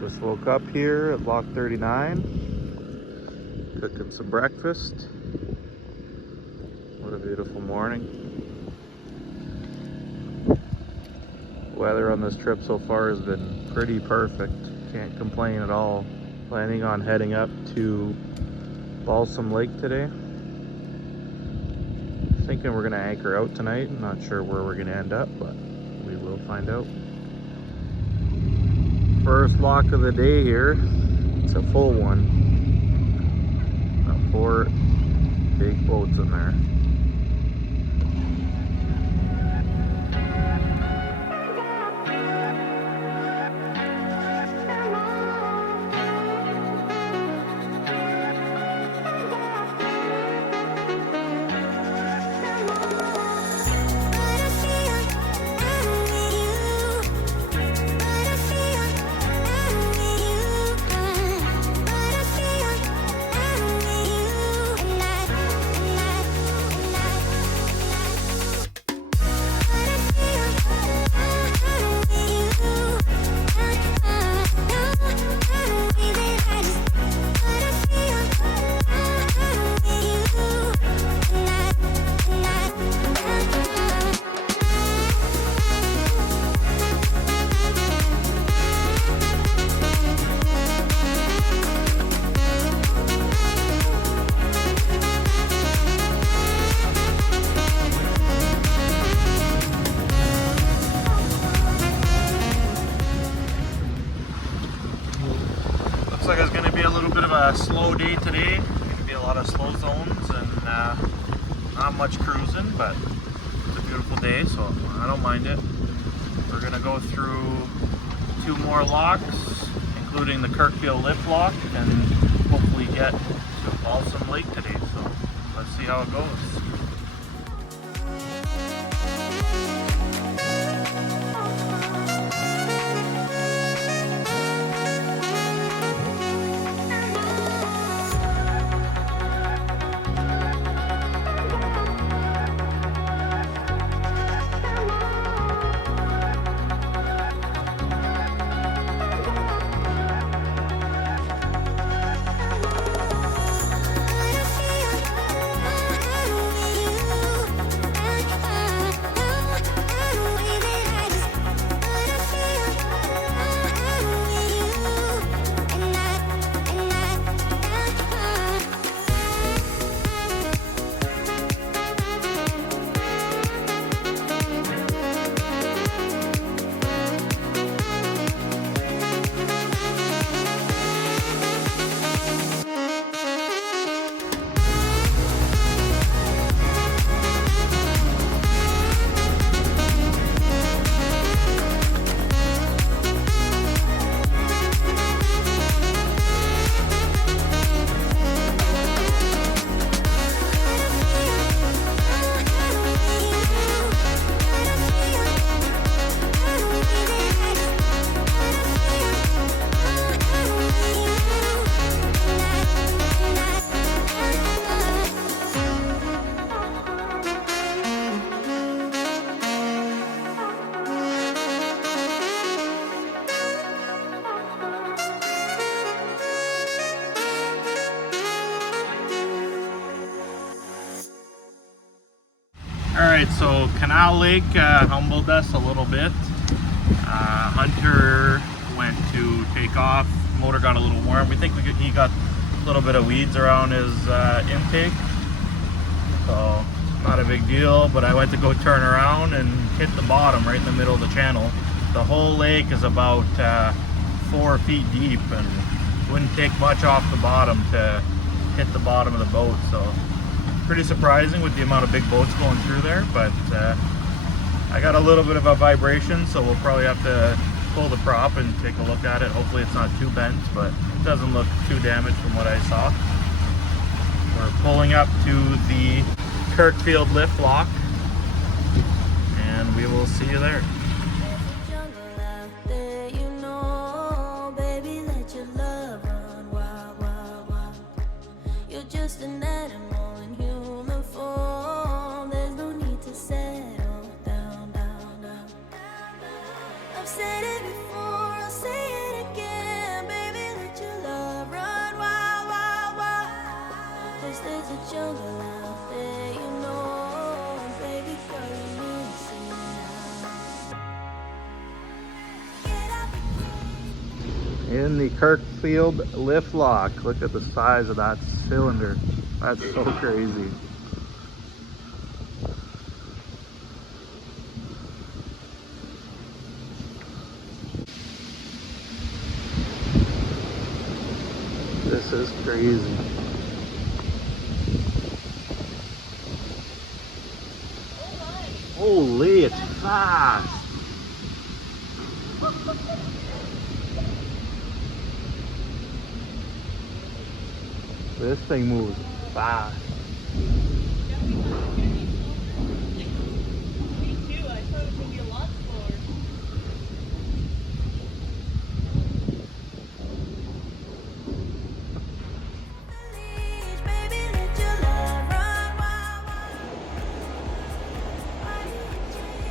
Just woke up here at Lock 39, cooking some breakfast. What a beautiful morning. Weather on this trip so far has been pretty perfect. Can't complain at all. Planning on heading up to Balsam Lake today. Thinking we're gonna anchor out tonight. I'm not sure where we're gonna end up, but we will find out. First lock of the day here. It's a full one. Got 4 big boats in there. Looks like it's going to be a little bit of a slow day today. Going to be a lot of slow zones and not much cruising, but it's a beautiful day, so I don't mind it. We're going to go through 2 more locks, including the Kirkfield lift lock, and hopefully get to Balsam Lake today. So let's see how it goes. Alright, so Canal Lake humbled us a little bit. Hunter went to take off. Motor got a little warm. We think he got a little bit of weeds around his intake. So, not a big deal, but I went to go turn around and hit the bottom right in the middle of the channel. The whole lake is about 4 feet deep and wouldn't take much off the bottom to hit the bottom of the boat. So pretty surprising with the amount of big boats going through there, but I got a little bit of a vibration, so we'll probably have to pull the prop and take a look at it. Hopefully it's not too bent, but it doesn't look too damaged from what I saw. We're pulling up to the Kirkfield lift lock, and we will see you there. Just an animal in human form. There's no need to settle down, down, down. I've said it before, I'll say it again. There's a jungle out there, you know, baby girl, you miss it now. Get up. In the Kirkfield lift lock. Look at the size of that cylinder. That's so crazy. This is crazy. Holy, it's fast. This thing moves fast. Me too. I thought it was gonna be a lot slower. Please, baby, let your love run wild,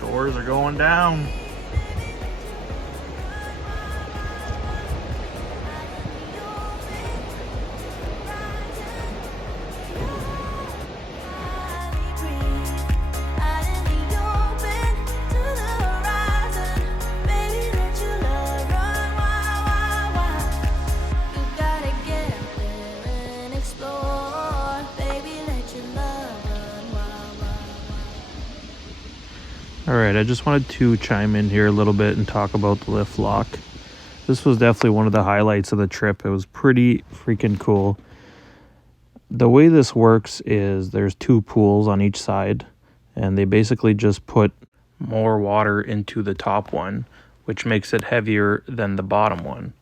wild. Doors are going down. Alright, I just wanted to chime in here a little bit and talk about the lift lock. This was definitely one of the highlights of the trip. It was pretty freaking cool. The way this works is there's two pools on each side, and they basically just put more water into the top one, which makes it heavier than the bottom one.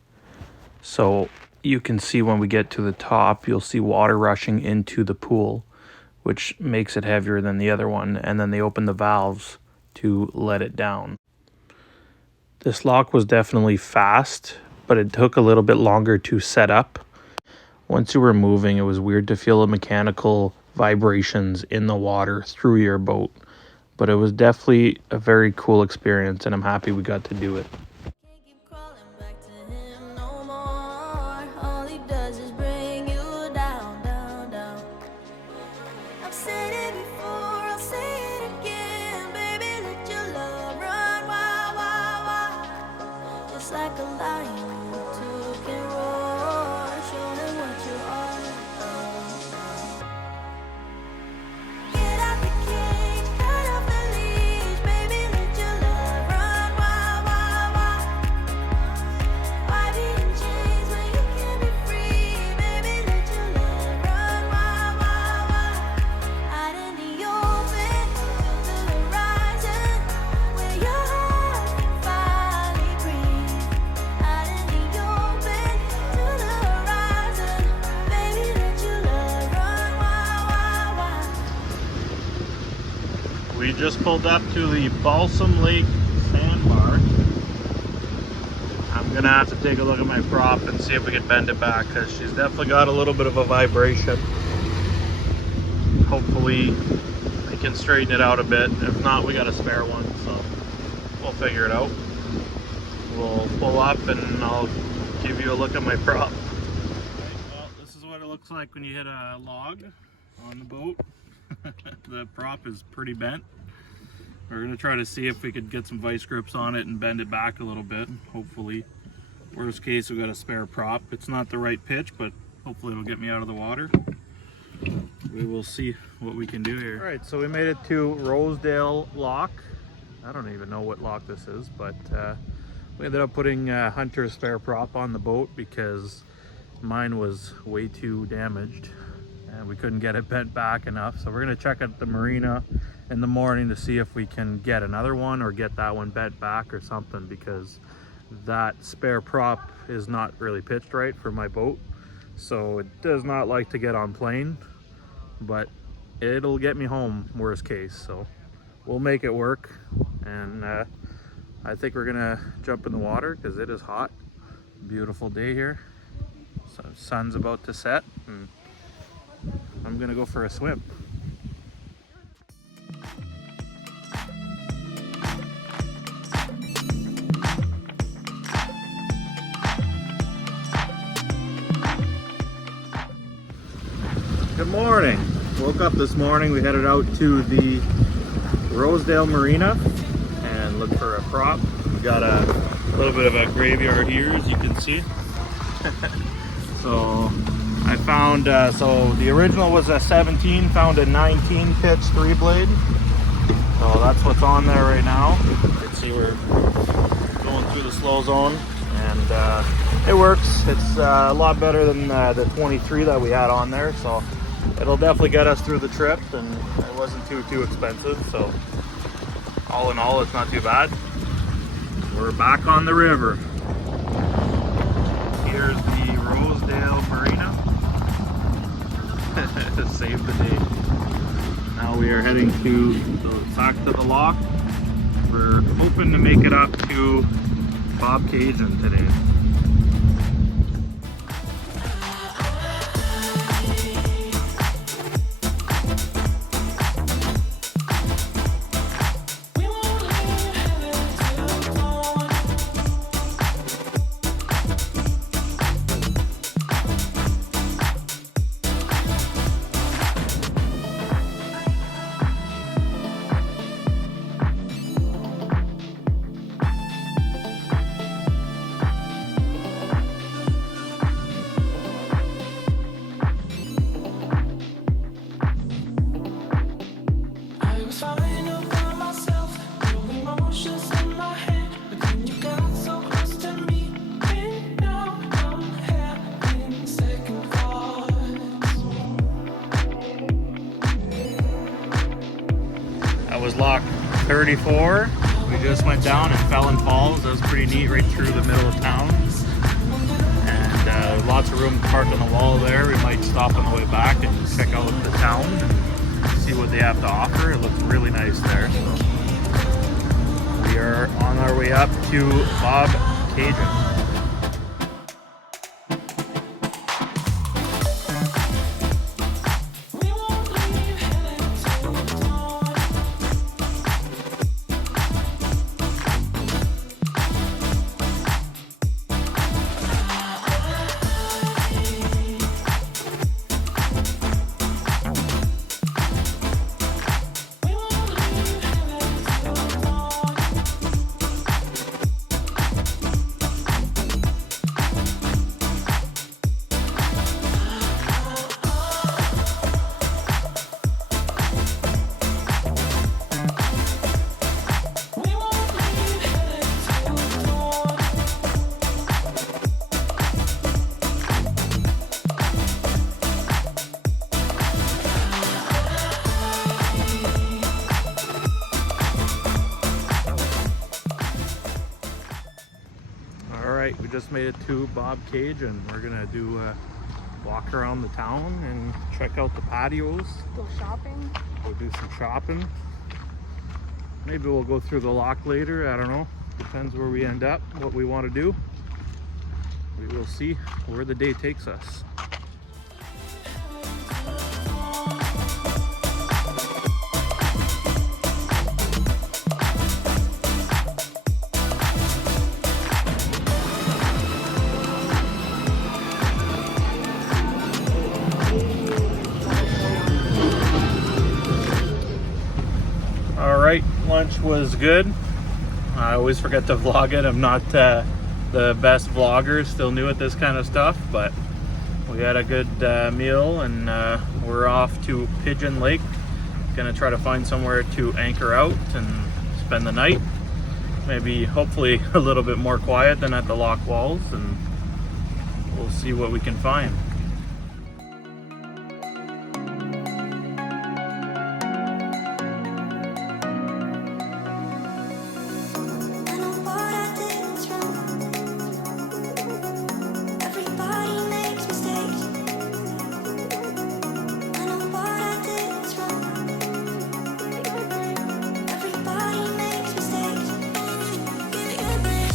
So you can see when we get to the top, you'll see water rushing into the pool, which makes it heavier than the other one, and then they open the valves to let it down. This lock was definitely fast, but it took a little bit longer to set up. Once you were moving, it was weird to feel the mechanical vibrations in the water through your boat, but it was definitely a very cool experience, and I'm happy we got to do it. Can't keep crawling back to him no more. All he does is bring you down, down, down. I've said it before, I'll say it again. Baby, let your love run wild, wild, wild. Just like a lion who took and roar. Show him what you are. Get out the cage, cut off the leash. Baby, let your love run wild, wild, wild. Why be in chains when you can be free? Baby, let your love run wild, wild, wild. Out in the open, to the horizon, where your heart can finally breathe. Out in the open, to the horizon, baby, let your love run wild, wild, wild. We just pulled up to the Balsam Lake sandbar. I'm gonna have to take a look at my prop and see if we can bend it back, because she's definitely got a little bit of a vibration. Hopefully I can straighten it out a bit. If not, we got a spare one, so we'll figure it out. We'll pull up and I'll give you a look at my prop. Well, this is what it looks like when you hit a log on the boat. The prop is pretty bent. We're gonna try to see if we could get some vice grips on it and bend it back a little bit, hopefully. Worst case, we got a spare prop. It's not the right pitch, but hopefully it'll get me out of the water. We will see what we can do here. All right, so we made it to Rosedale Lock. I don't even know what lock this is, but we ended up putting Hunter's spare prop on the boat because mine was way too damaged and we couldn't get it bent back enough. So we're gonna check at the marina in the morning to see if we can get another one or get that one bent back or something, because that spare prop is not really pitched right for my boat. So it does not like to get on plane, but it'll get me home worst case. So we'll make it work. And I think we're gonna jump in the water because it is hot. Beautiful day here. So sun's about to set and I'm gonna go for a swim. Good morning. Woke up this morning. We headed out to the Rosedale Marina and looked for a prop. We got a little bit of a graveyard here, as you can see. So I found, so the original was a 17, found a 19 pitch 3-blade. So that's what's on there right now. You can see we're going through the slow zone, and it works. It's a lot better than the 23 that we had on there. So it'll definitely get us through the trip, and it wasn't too expensive. So all in all, it's not too bad. We're back on the river. Here's the Rosedale Marina. Save the day. Now we are heading back to the lock. We're hoping to make it up to Bobcaygeon today. That was lock 34. We just went down in Fallon Falls. That was pretty neat, right through the middle of town. And lots of room parked on the wall there. We might stop on the way back and check out the town and see what they have to offer. It looks really nice there. So we are on our way up to Bobcaygeon. Alright, we just made it to Bobcaygeon. We're gonna do a walk around the town and check out the patios. Go shopping. Go do some shopping. Maybe we'll go through the lock later, I don't know. Depends where we end up, what we want to do. We will see where the day takes us. Alright, lunch was good. I always forget to vlog it. I'm not the best vlogger, still new at this kind of stuff, but we had a good meal, and we're off to Pigeon Lake. Gonna try to find somewhere to anchor out and spend the night. Maybe, hopefully, a little bit more quiet than at the lock walls, and we'll see what we can find. I know what I did was wrong. Everybody makes mistakes. I know what I did was wrong. Everybody makes mistakes. Give it good, babe.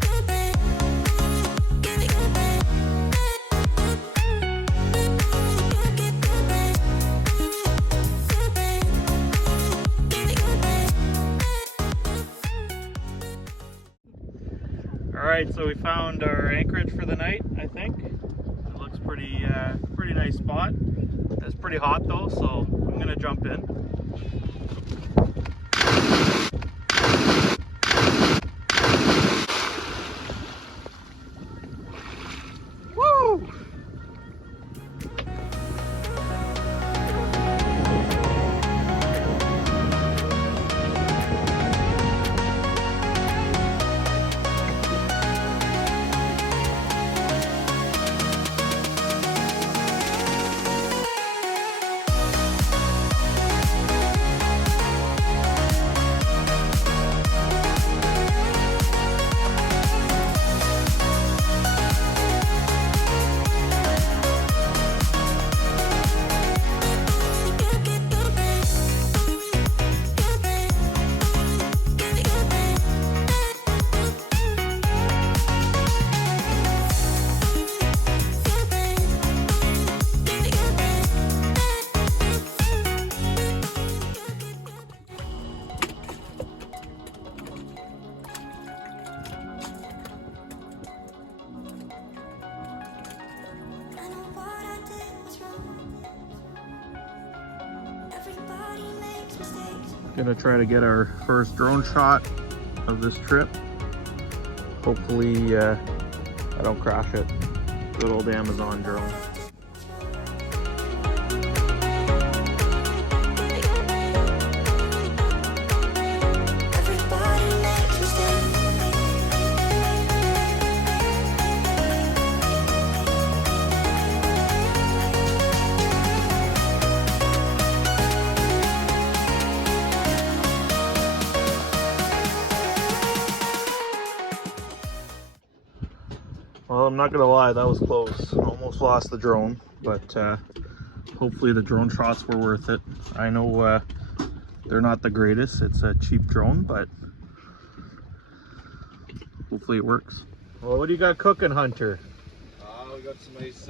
Good, babe. Give it good, babe. Give it good, babe. Good, babe. Give it good, babe. Alright, so we found our anchorage for the night, I think. It looks pretty nice spot. It's pretty hot though, so I'm gonna jump in. Woo! I know what I did was wrong. Everybody makes mistakes. Gonna try to get our first drone shot of this trip. Hopefully I don't crash it. Good old Amazon drone. Everybody makes mistakes. Well, I'm not gonna lie, that was close. Almost lost the drone, but hopefully the drone shots were worth it. I know they're not the greatest. It's a cheap drone, but hopefully it works. Well, what do you got cooking, Hunter? We got some nice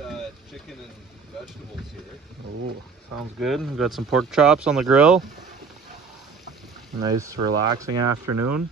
chicken and vegetables here. Oh, sounds good. We've got some pork chops on the grill. Nice relaxing afternoon.